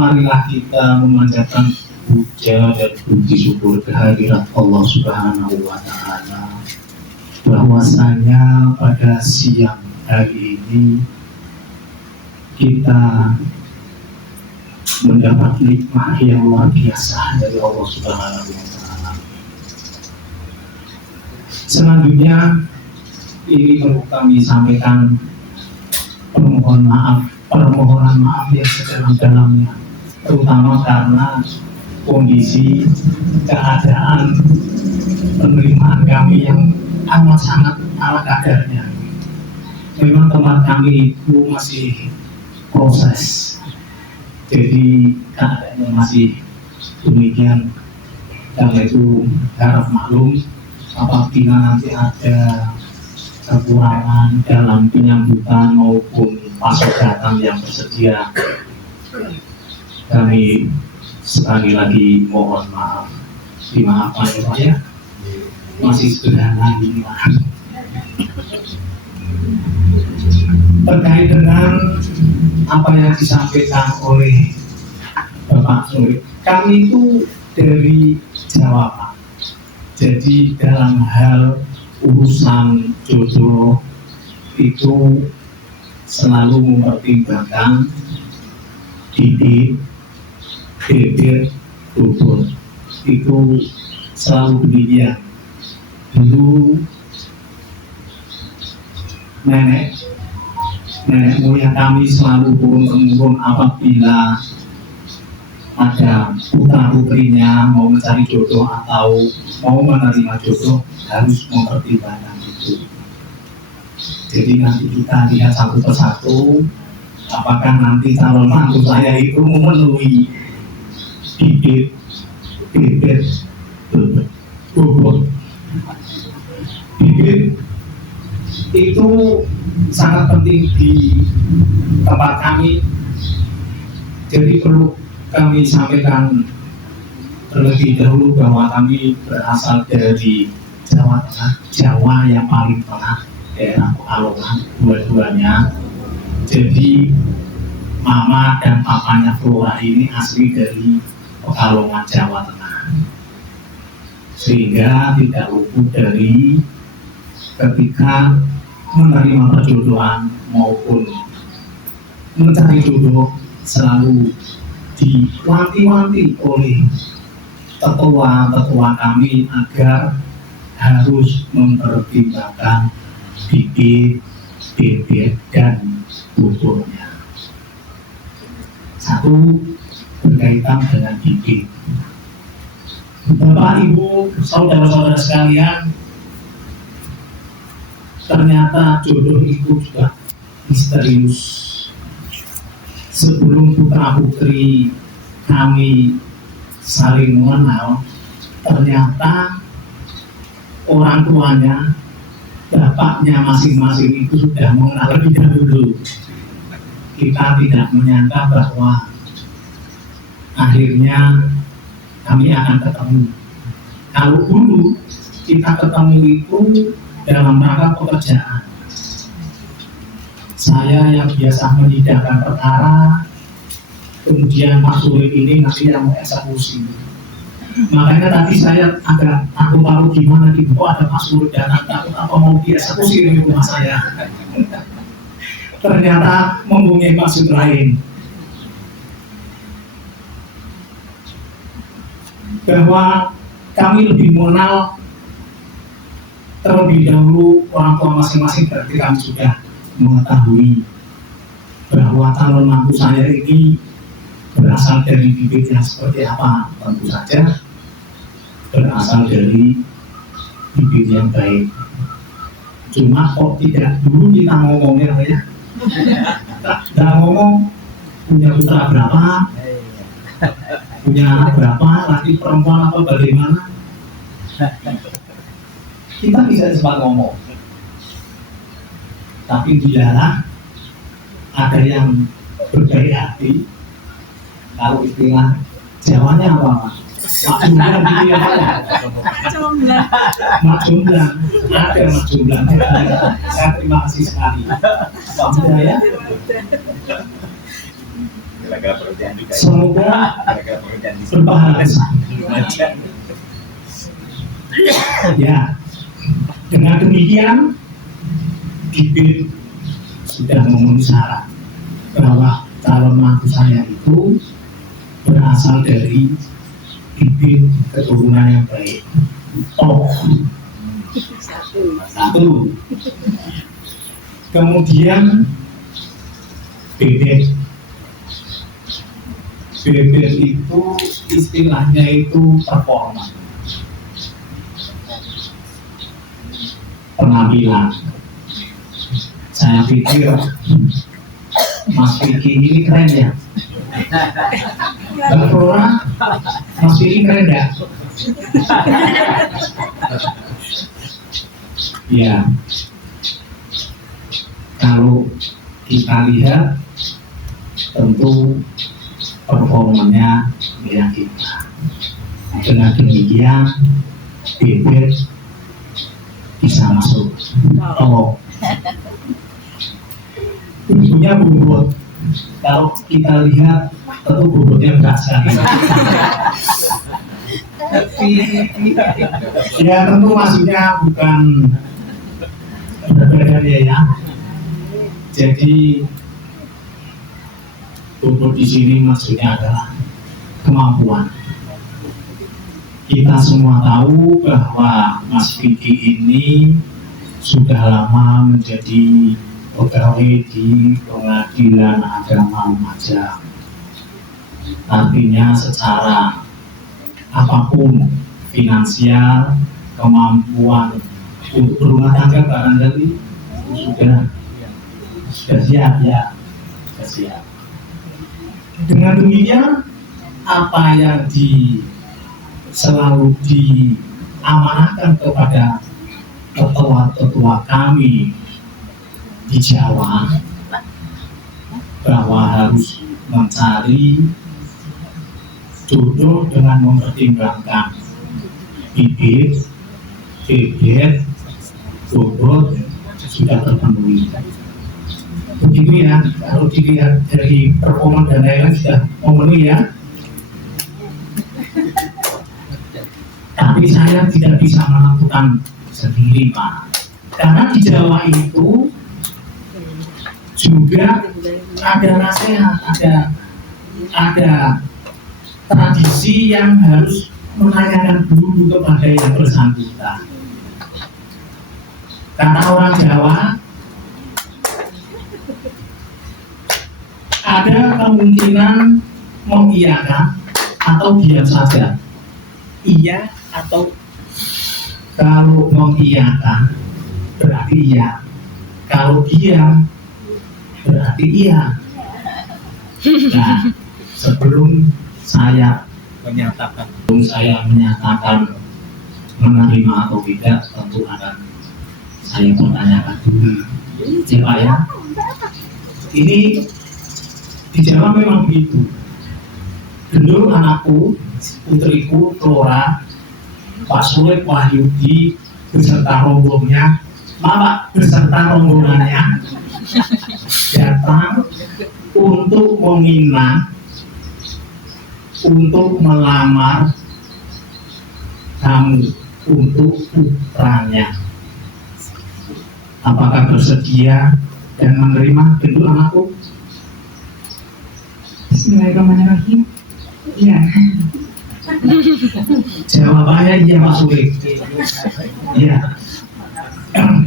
Marilah kita memanjatkan puja dan puji syukur kehadirat Allah Subhanahu wa Ta'ala, bahwasanya pada siang hari ini kita mendapat nikmat yang luar biasa dari Allah Subhanahu wa Ta'ala. Selanjutnya ini perlu kami sampaikan permohonan maaf yang sedalam-dalamnya, terutama karena kondisi keadaan penerimaan kami yang amat sangat ala kadarnya. Memang tempat kami itu masih proses, jadi keadaannya masih demikian. Karena itu harap maklum apabila nanti ada kekurangan dalam penyambutan maupun pasokan yang tersedia. Kami sekali lagi mohon maaf, dimaafkan ya Pak ya, masih sederhana ini Pak. Terkait dengan apa yang disampaikan oleh Bapak Suri, kami itu dari Jawa Pak, jadi dalam hal urusan jodoh itu selalu mempertimbangkan bibit, bibit, bobot, itu selalu demikian. Dulu nenek moyang kami selalu turun-temurun apabila ada putra putrinya mau mencari jodoh atau mau menerima jodoh harus mempertimbangkan itu. Jadi nanti kita lihat satu persatu apakah nanti calon mantu saya itu memenuhi bibit, bobot. Bibit itu sangat penting di tempat kami. Jadi perlu kami sampaikan terlebih dahulu bahwa kami berasal dari Jawa Tengah, Jawa yang paling tengah, daerah Pekalongan dua-duanya. Jadi mama dan papanya Flora ini asli dari Pekalongan, Jawa Tengah, sehingga tidak luput dari ketika menerima perjodohan maupun mencari jodoh selalu diwanti-wanti oleh tetua kami agar harus mempertimbangkan bibit, dan bobornya. Satu berkaitan dengan bibit. Bapak, Ibu, saudara-saudara sekalian, ternyata jodoh itu juga misterius. Sebelum putra putri kami saling mengenal, ternyata orang tuanya, bapaknya masing-masing itu sudah mengenal lebih dahulu. Kita tidak menyangka bahwa akhirnya kami akan ketemu. Kalau dulu kita ketemu itu dalam rangka pekerjaan. Saya yang biasa menyidangkan perkara, kemudian Pak Sulit ini nanti yang mau eksekusi. Makanya tadi saya agak tahu gimana gitu, kok ada Pak Sulit datang, takut apa mau dieksekusi di rumah saya. Ternyata mempunyai maksud lain. Bahwa kami lebih mengenal terlebih dahulu orang tua masing-masing, berarti kami sudah mengetahui bahwa calon mantu saya ini berasal dari bibit yang seperti apa. Tentu saja berasal dari bibit yang baik. Cuma kok tidak dulu kita ngomongnya ya, tidak ngomong punya putra berapa, punya anak berapa, laki perempuan atau bagaimana. Kita bisa sempat ngomong. tapi dialah ada yang berbaik hati. Kalau istilah Jawanya apa, Pak? Mak Jumblang gitu ya, Pak? Mak Jumblang, ada Mak Jumblang. Saya terima kasih sekali, Pak Muda ya. Semoga berpahala. Ya, dengan demikian bibit sudah memenuhi syarat bahwa calon mantu saya itu berasal dari bibit keturunan yang baik. Satu. Kemudian bebek itu istilahnya itu performa, penampilan. Saya pikir Mas Vicky ini keren ya. Mbak Flora, Mas Vicky keren ya? Ya, kalau kita lihat tentu performanya meyakinkan. Dengan demikian bibit bisa masuk. Bentuknya bobot. Kalau kita lihat tentu bobotnya berat sekali. Ya tentu maksudnya bukan berbeda ya. Jadi bobot di sini maksudnya adalah kemampuan. Kita semua tahu bahwa Mas Vicky ini sudah lama menjadi pegawai di Pengadilan Agama Lumajang. Artinya secara apapun finansial, kemampuan untuk berumah tangga barangkali sudah siap ya, sudah siap. Dengan demikian apa yang selalu diamanahkan kepada tetua-tetua kami di Jawa bahwa harus mencari jodoh dengan mempertimbangkan bibit, bobot sudah terpenuhi. Begitu ya, kalau dilihat dari performa dan lain-lain sudah memenuhi ya. Tapi saya tidak bisa menentukan sendiri, Pak. Karena di Jawa itu juga ada nasihat, ada tradisi yang harus menanyakan dulu kepada yang bersangkutan. Kata orang Jawa, ada kemungkinan mengiyakan atau diam saja. Iya atau kalau mengiyakan berarti iya, kalau diam berarti iya. Nah, sebelum saya menyatakan menerima atau tidak, tentu akan saya pertanyakan dulu. Ya Pak ya, ini di Jawa memang begitu. Gendul anakku, putriku Flora, Pak Sulit Wahyudi beserta rombongannya datang untuk meminang, untuk melamar kamu untuk putranya. Apakah bersedia dan menerima gendul anakku? Bismillahirrahmanirrahim. Iya. Jawabannya iya Pak Sulit. Iya.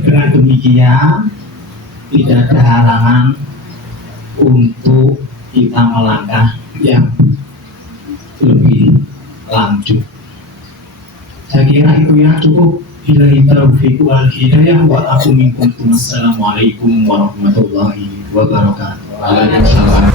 Dengan demikian tidak ada halangan untuk kita melangkah yang lebih lanjut. Saya kira itu ya cukup. Billahi taufiq wal hidayah wa aqum minkum. Assalamualaikum warahmatullahi wabarakatuh. Waalaikumsalam.